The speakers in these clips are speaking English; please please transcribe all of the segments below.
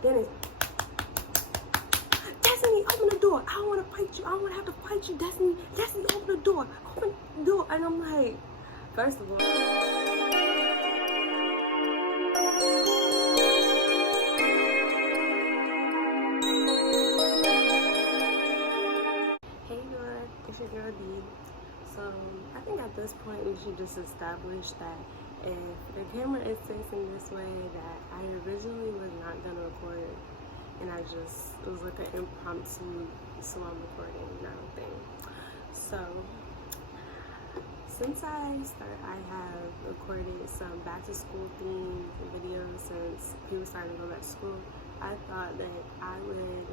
Then it's, Destiny, open the door. I don't want to fight you. I don't want to have to fight you, Destiny. Destiny, open the door. Open the door. And I'm like, first of all, hey girl, it's your girl D. So I think at this point we should just establish that if the camera is facing this way, that I originally was not gonna record, and it was like an impromptu, so I'm recording now thing. So since I have recorded some back to school themed videos since people started to go back to school. I thought that I would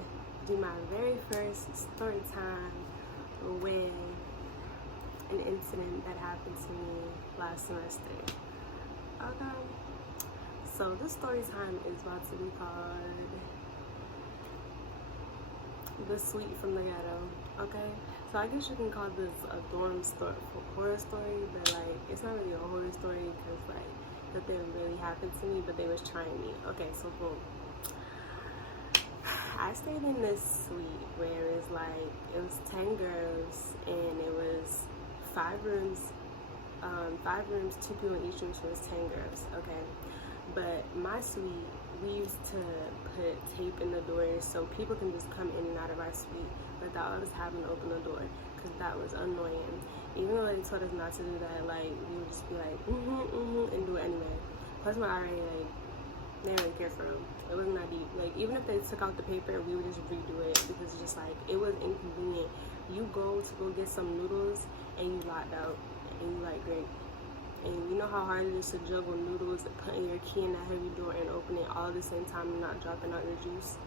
do my very first story time with an incident that happened to me last semester. Okay, so this story time is about to be called The Suite from the Ghetto. Okay, so I guess you can call this a dorm story, horror story, but like it's not really a horror story because like that didn't really happen to me, but they was trying me. Okay, so boom. I stayed in this suite where it was 10 girls and it was 5 rooms, 2 people in each room, so it was 10 girls, okay? But my suite, we used to put tape in the doors so people can just come in and out of our suite without us having to open the door, because that was annoying. Even though they told us not to do that, like, we would just be like, and do it anyway. Plus my RA, like, they didn't care for them. It wasn't that deep. Like, even if they took out the paper, we would just redo it because it's just like, it was inconvenient. You go get some noodles and you locked out and you like, great. And you know how hard it is to juggle noodles and putting your key in that heavy door and opening it all at the same time and not dropping out your juice?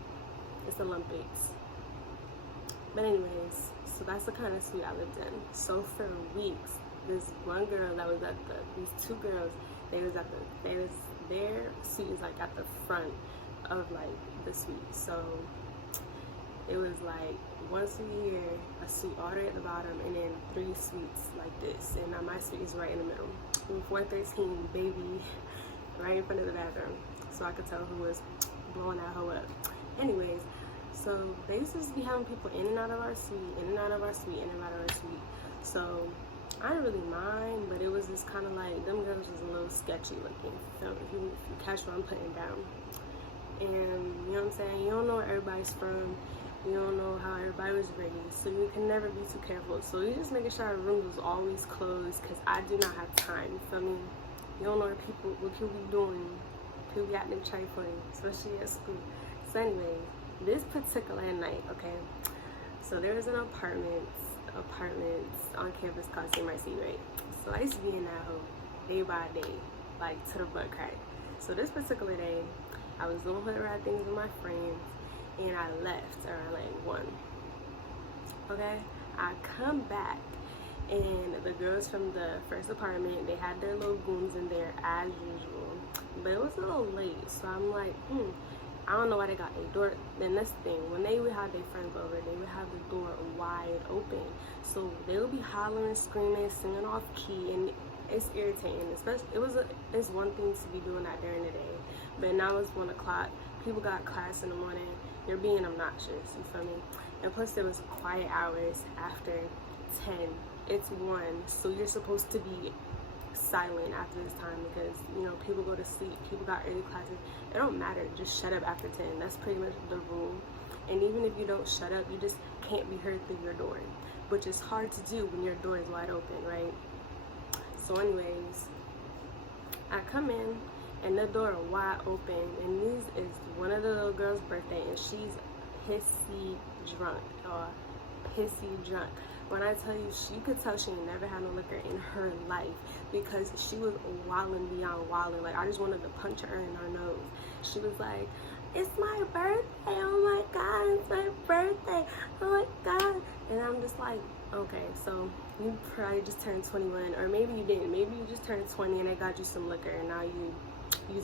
It's Olympics. But anyways, so that's the kind of suite I lived in. So for weeks, this one girl that was these 2 girls, their suite is like at the front of like the suite. So it was like once a year, a suite all the way at the bottom, and then 3 suites like this. And now my suite is right in the middle. 413 baby, right in front of the bathroom. So I could tell who was blowing that hoe up. Anyways, so they used to just be having people in and out of our suite, in and out of our suite, in and out of our suite. So I didn't really mind, but it was just kind of like, them girls was a little sketchy looking. So if you catch what I'm putting down. And you know what I'm saying? You don't know where everybody's from. You don't know how everybody was raised. So you can never be too careful. So you just making sure our room was always closed, because I do not have time. You feel me? You don't know what people be doing. People be out there trifling, especially at school. So anyway, this particular night, okay? So there was an apartments on campus called St. Marcy, right? So I used to be in that hole day by day, like to the butt crack. So this particular day, I was doing hood rat things with my friends, and I left around like 1. Okay, I come back, and the girls from the first apartment, they had their little goons in there as usual, but it was a little late. So I'm like, I don't know why they got a door. Then this thing, when they would have their friends over, they would have the door wide open. So they would be hollering, screaming, singing off key, and it's irritating. Especially, it's one thing to be doing that during the day, but now it's 1 o'clock. People got class in the morning. They're being obnoxious. You feel me? And plus, there was quiet hours after 10. It's 1, so you're supposed to be silent after this time, because you know people go to sleep, people got early classes. It don't matter, just shut up after 10. That's pretty much the rule. And even if you don't shut up, you just can't be heard through your door, which is hard to do when your door is wide open, right? So anyways, I come in and the door wide open, and this is one of the little girls' birthday, and she's pissy drunk. When I tell you, you could tell she ain't never had no liquor in her life, because she was wilding beyond wilding. Like, I just wanted to punch her in her nose. She was like, it's my birthday, oh my God, it's my birthday, oh my God. And I'm just like, okay, so you probably just turned 21, or maybe you didn't. Maybe you just turned 20 and they got you some liquor, and now you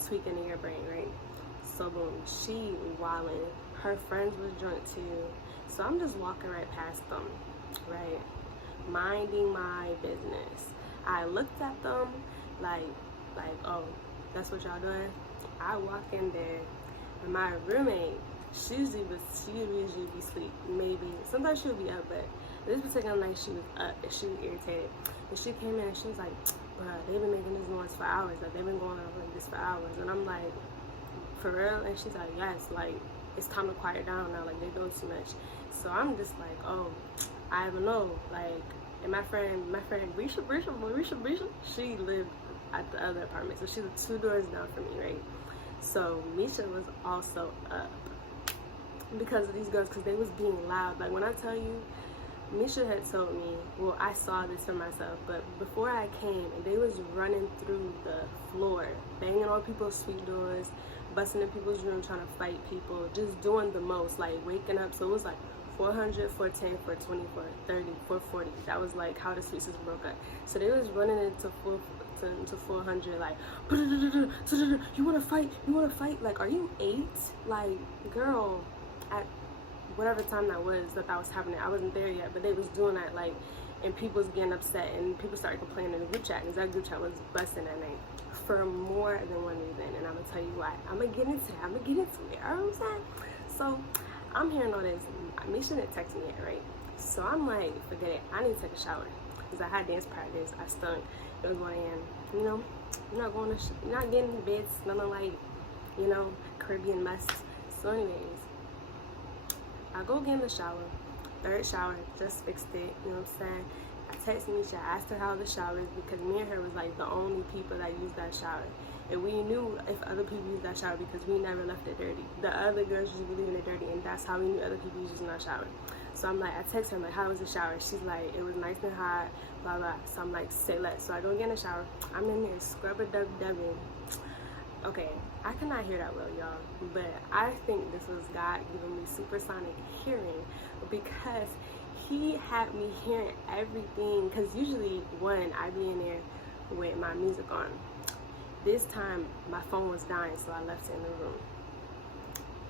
tweaking in your brain, right? So boom, she wilding. Her friends was drunk too. So I'm just walking right past them, right? Minding my business. I looked at them like, oh, that's what y'all doing? I walk in there, And my roommate, she usually be asleep, maybe. Sometimes she would be up, but this particular night she was up and she was irritated. And she came in and she was like, bruh, they've been making this noise for hours. Like, they've been going on like this for hours. And I'm like, for real? And she's like, yes, like, it's time to quiet down now. Like, they're doing too much. So I'm just like, oh, I don't know. Like, and my friend Risha, she lived at the other apartment. So she was 2 doors down from me, right? So Misha was also up because of these girls, because they was being loud. Like, when I tell you, Misha had told me, well, I saw this for myself, but before I came, they was running through the floor, banging on people's suite doors, busting in people's rooms, trying to fight people, just doing the most, like waking up. So it was like 400, 410, 420, 430, 440. That was like how the suites was broke up. So they was running into 400, like, you want to fight? You want to fight? Like, are you 8? Like, girl, at whatever time that was happening, I wasn't there yet, but they was doing that, like, and people was getting upset, and people started complaining in the group chat, because that group chat was busting that night for more than one reason, and I'm gonna tell you why. I'm gonna get into it. You know what I'm saying? So I'm hearing all this. Misha didn't text me yet, right? So I'm like, forget it. I need to take a shower, because I had dance practice. I stunk. It was 1 a.m. You know, you're not getting in bed smelling like, you know, Caribbean mess. So anyways, I go get in the shower, 3rd shower, just fixed it, you know what I'm saying? I texted Misha, I asked her how the shower is, because me and her was like the only people that used that shower. And we knew if other people used that shower because we never left it dirty. The other girls just be leaving it dirty, and that's how we knew other people using that shower. So I'm like, I text her, I'm like, how was the shower? She's like, it was nice and hot, blah, blah. So I'm like, say less. So I go get in the shower. I'm in there, scrub-a-dub-dubbing. Okay, I cannot hear that well, y'all, but I think this was God giving me supersonic hearing, because he had me hearing everything. Because usually, I be in there with my music on. This time, my phone was dying, so I left it in the room.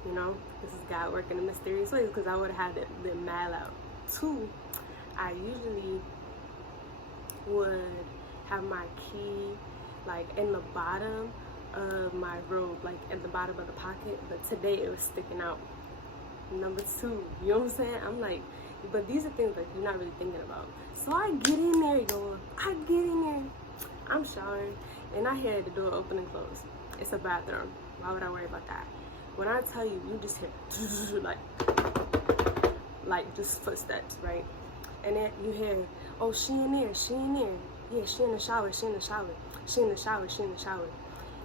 You know, this is God working in mysterious ways, because I would have had the mad loud. 2, I usually would have my key, like, in the bottom of my robe, like at the bottom of the pocket, but today it was sticking out. Number 2, you know what I'm saying? I'm like, but these are things that you're not really thinking about. So I get in there, y'all. I'm showering, and I hear the door open and close. It's a bathroom. Why would I worry about that? When I tell you, you just hear like just footsteps, right? And then you hear, oh, she in there. Yeah, she in the shower.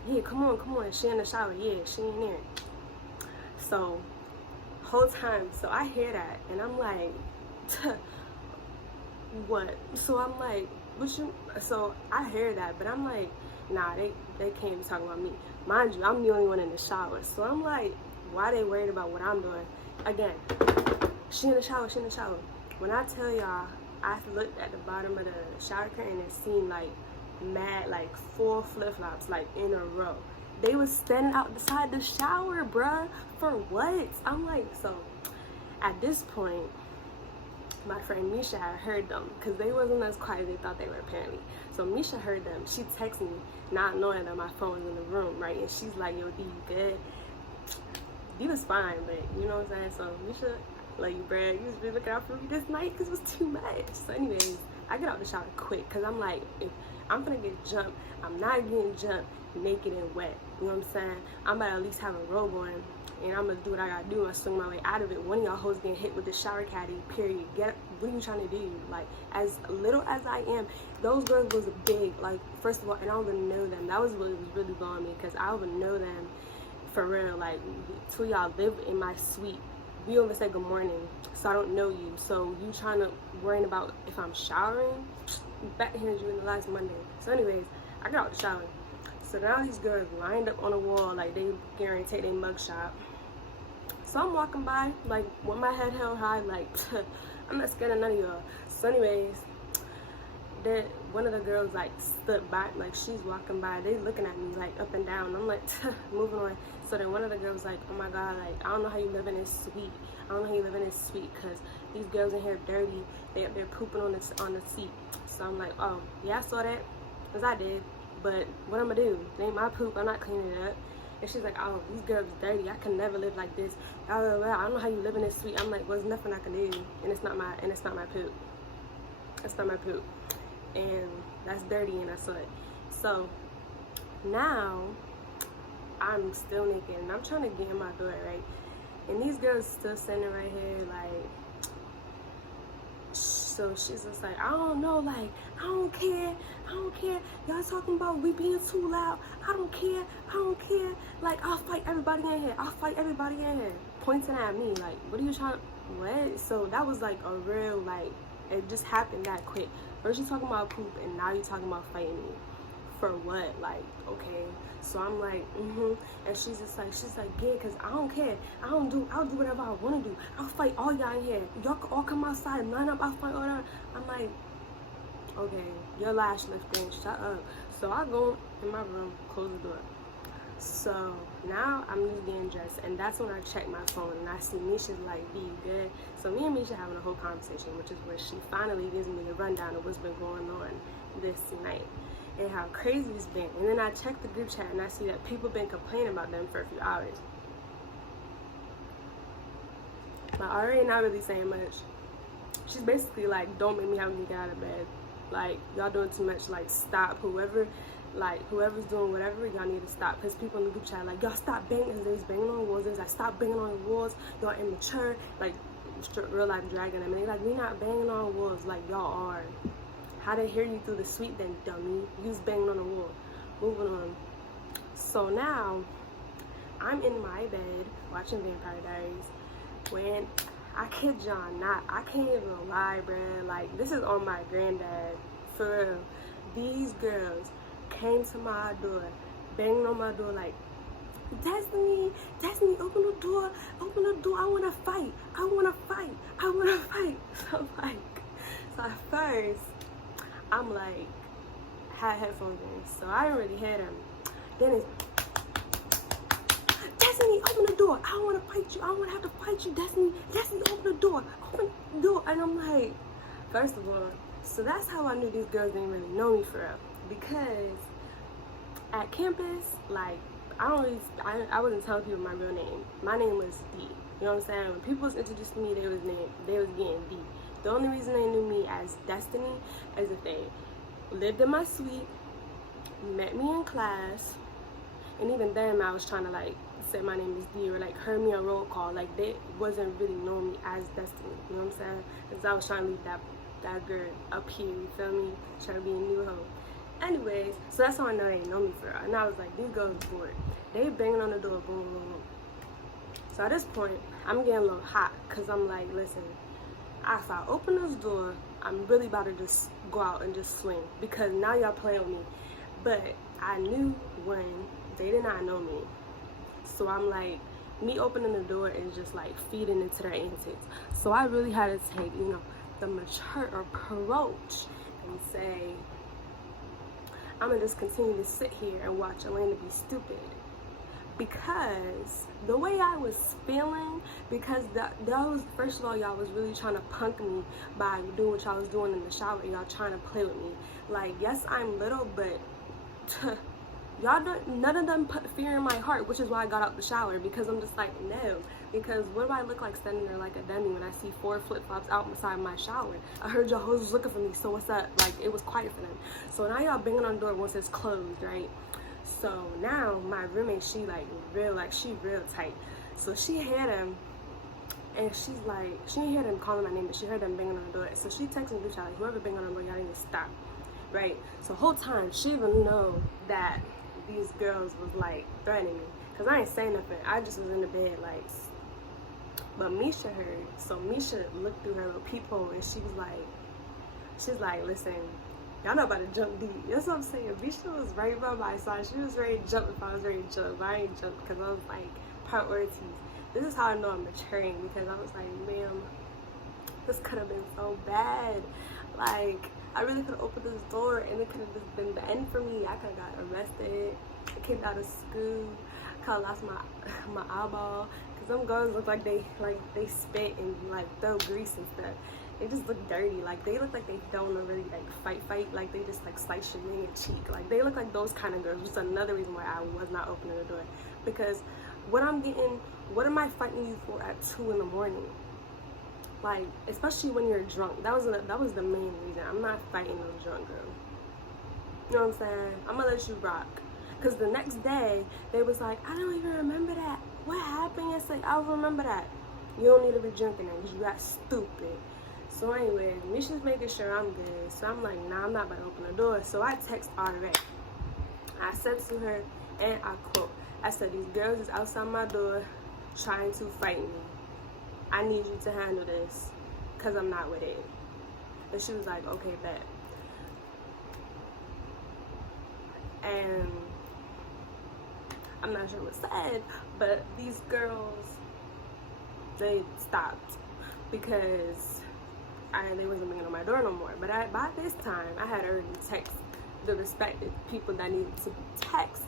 Yeah, come on, she in the shower. Yeah, she in there. So, whole time, so I hear that, and I'm like, what? So I'm like, so I hear that, but I'm like, nah, they can't be talking about me. Mind you, I'm the only one in the shower. So I'm like, why they worried about what I'm doing? Again, she in the shower. When I tell y'all, I looked at the bottom of the shower curtain and seen like 4 flip-flops like in a row. They was standing outside the shower, bruh. For what? I'm like, so at this point, my friend Misha had heard them, because they wasn't as quiet as they thought they were apparently. So Misha heard them. She texted me, not knowing that my phone was in the room, right? And she's like, yo, D, you good? D was fine, but you know what I'm saying? So Misha, love you, bruh. You was really looking out for me this night, because it was too much. So anyways, I get out the shower quick, because I'm like, if I'm gonna get jumped, I'm not getting jumped naked and wet. You know what I'm saying? I'm about to at least have a robe on, and I'm gonna do what I gotta do and swing my way out of it. One of y'all hoes getting hit with the shower caddy, period. What are you trying to do? Like, as little as I am, those girls was big. Like, first of all, and I don't even know them. That was what was really blowing me, because I don't even know them for real. Like, 2 of y'all live in my suite. We don't even say good morning, so I don't know you. So you trying to worrying about if I'm showering? Backhanded you in the last Monday. So anyways, I got out the shower. So now these girls lined up on the wall like they getting to take their mugshot. So I'm walking by, like, with my head held high, like, I'm not scared of none of y'all. So anyways, then one of the girls, like, stood by, like, she's walking by. They looking at me, like, up and down. I'm like, moving on. So then one of the girls, like, oh my God, like, I don't know how you live in this suite. Because these girls in here dirty. They're pooping on the seat. So I'm like, oh, yeah, I saw that, because I did. But what I'm going to do? It ain't my poop. I'm not cleaning it up. And she's like, oh, these girls dirty. I can never live like this. I don't know how you live in this suite. I'm like, well, there's nothing I can do, and it's not my poop. It's not my poop, and that's dirty and that's what. So now I'm still naked and I'm trying to get in my door, right? And these girls still sitting right here, like. So she's just like, I don't know, like, I don't care. Y'all talking about we being too loud. I don't care. Like, I'll fight everybody in here. Pointing at me, like, what are you trying, what? So that was like a real, like, it just happened that quick. First you talking about poop and now you talking about fighting me. For what? Like, okay. So I'm like, and she's like, yeah, cause I don't care. I'll do whatever I want to do. I'll fight all y'all in here. Y'all all come outside, line up, I'll fight all y'all. I'm like, okay, your lash lifting, shut up. So I go in my room, close the door. So now I'm just getting dressed, and that's when I check my phone and I see Misha's like, be good? So me and Misha having a whole conversation, which is where she finally gives me the rundown of what's been going on this night and how crazy it's been. And then I check the group chat and I see that people been complaining about them for a few hours. Like, already not really saying much. She's basically like, don't make me have to get out of bed. Like, y'all doing too much. Like, stop. Whoever's doing whatever, y'all need to stop. Because people in the group chat like, y'all stop banging. There's banging on walls. There's like, stop banging on the walls. Y'all immature. Like, real life dragging them. And they're like, we not banging on walls. Like, y'all are. How they hear you through the suite then, dummy? You was banging on the wall. Moving on. So now, I'm in my bed watching Vampire Diaries when, I kid y'all not, I can't even lie, bruh. Like, this is on my granddad. For real. These girls came to my door, banging on my door like, Destiny, open the door, I wanna fight. So at first, I'm like, had headphones in, so I didn't really hear them. Then it's, Destiny, open the door. I don't want to fight you. I don't want to have to fight you, Destiny. Open the door. And I'm like, first of all, so that's how I knew these girls didn't really know me for real. Because at campus, like, I wasn't telling people my real name. My name was D. You know what I'm saying? When people was introducing me, they was getting D. The only reason they knew me as Destiny is if they lived in my suite, met me in class, and even then I was trying to like say my name is D or like heard me on roll call. Like, they wasn't really knowing me as Destiny. You know what I'm saying? Because I was trying to leave that girl up here, you feel me? Trying to be a new hoe. Anyways, so that's how I know they know me for real. And I was like, these girls are bored. They banging on the door, boom, boom, boom. So at this point, I'm getting a little hot because I'm like, listen, if I open this door, I'm really about to just go out and just swing because now y'all playing with me. But I knew when they did not know me. So I'm like, me opening the door is just like feeding into their antics. So I really had to take, the mature approach and say, I'm gonna just continue to sit here and watch Elena be stupid. Because the way I was feeling, because that was, first of all, y'all was really trying to punk me by doing what y'all was doing in the shower. Y'all trying to play with me. Like, yes, I'm little, but y'all don't, none of them put fear in my heart, which is why I got out the shower, because I'm just like, no. Because what do I look like standing there like a dummy when I see 4 flip-flops out beside my shower? I heard y'all hoes was looking for me, so what's up? Like, it was quiet for them. So now y'all banging on the door once it's closed, right? So now my roommate, she real tight. So she heard him, and she's like, she didn't hear them calling my name, but she heard them banging on the door. So she texted me, like, whoever banging on the door, y'all need to stop, right? So the whole time, she even know that these girls was like threatening me, cause I ain't saying nothing. I just was in the bed like, but Misha heard. So Misha looked through her little peephole, and she's like, listen, y'all not about to jump deep. That's what I'm saying. Misha was right by my side. She was ready to jump if I was ready to jump. But I ain't jumped because I was like, priorities. This is how I know I'm maturing, because I was like, ma'am, this could have been so bad. Like, I really could have opened this door and it could have just been the end for me. I could have got arrested, kicked out of school, could have lost my eyeball. Cause them girls look like they spit and like throw grease and stuff. They just look dirty. Like, they look like they don't really like fight. Like, they just like slice your in your cheek. Like, they look like those kind of girls. Which is another reason why I was not opening the door. because what am I fighting you for at 2 in the morning? Like, especially when you're drunk. That was the main reason. I'm not fighting no drunk girl. You know what I'm saying? I'm gonna let you rock. Because the next day, they was like, I don't even remember that. What happened yesterday? I don't remember that. You don't need to be drinking it because you got stupid. So anyway, Misha's making sure I'm good. So I'm like, nah, I'm not about to open the door. So I text Audrey. I said to her, and I quote, I said, these girls is outside my door trying to fight me. I need you to handle this because I'm not with it. And she was like, okay, bet. And I'm not sure what said, but these girls, they stopped because they wasn't banging on my door no more. But by this time, I had already texted the respected people that needed to be texted,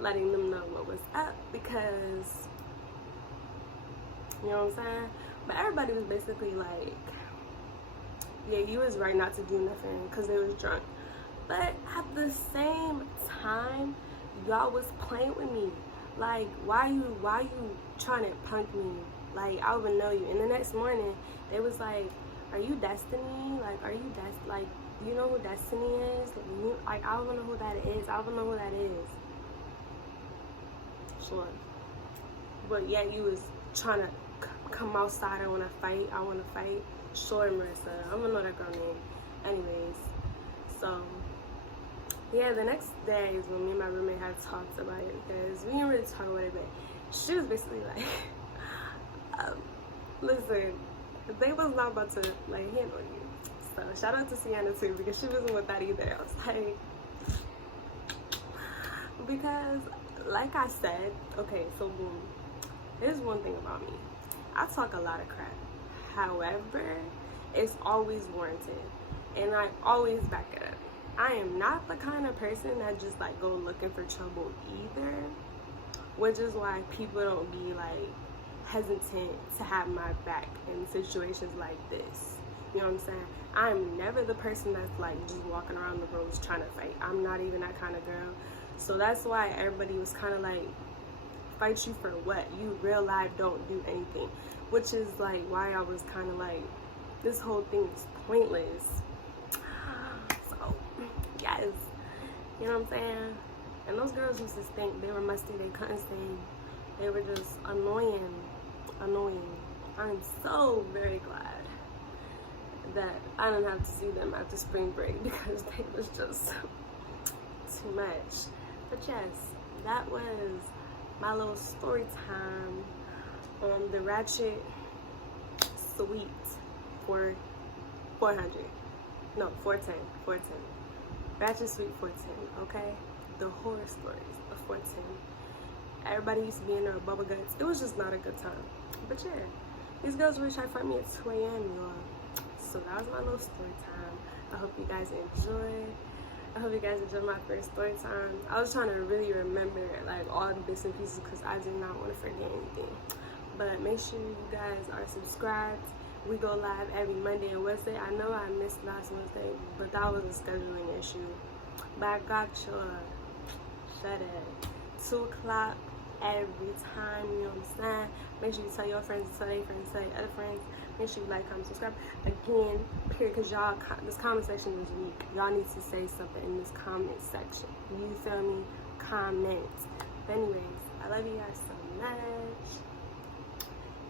letting them know what was up, because, you know what I'm saying? But everybody was basically like, yeah, you was right not to do nothing because they was drunk. But at the same time, y'all was playing with me. Like, why you trying to punk me? Like, I don't even know you. And the next morning, they was like, are you Destiny? Like, are you like, do you know who Destiny is? Like, I don't know who that is. I don't know who that is. Sure. But yeah, you was trying to come outside. I want to fight. Sure, Marissa. I don't know that girl name. Anyways, so yeah, the next day is when me and my roommate had talked about it, because we didn't really talk about it, but she was basically like, listen, they was not about to like handle you. So shout out to Sienna too, because she wasn't with that either. I was like, because like I said, okay, so boom, here's one thing about me. I talk a lot of crap. However, it's always warranted, and I always back it up. I am not the kind of person that just like go looking for trouble either, which is why people don't be like hesitant to have my back in situations like this. You know what I'm saying? I'm never the person that's like just walking around the roads trying to fight. I'm not even that kind of girl. So that's why everybody was kind of like, fight you for what? You real life don't do anything, which is like why I was kind of like, this whole thing is pointless. So yes, you know what I'm saying? And those girls used to think they were musty, they couldn't sing, they were just annoying. I'm so very glad that I didn't have to see them after spring break, because they was just too much. But yes, that was my little story time on the Ratchet Suite for 400. No, 410. Ratchet Suite 410, okay? The horror stories of 410. Everybody used to be in there with bubble guts. It was just not a good time. But yeah, these girls really tried to fight me at 2 a.m., y'all. So that was my little story time. I hope you guys enjoyed. I hope you guys enjoyed my first story time. I was trying to really remember like all the bits and pieces, because I did not want to forget anything. But make sure you guys are subscribed. We go live every Monday and Wednesday. I know I missed last Wednesday, but that was a scheduling issue. But I got your shut it. 2 o'clock every time, you know what I'm saying? Make sure you tell your friends, tell their friends, tell your other friends. Make sure you like, comment, subscribe. Again, period, because y'all, this comment section was weak. Y'all need to say something in this comment section. You feel me? Comment. But anyways, I love you guys so much.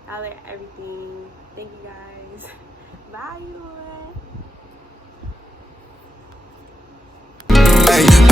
I like everything. Thank you guys. Bye, you.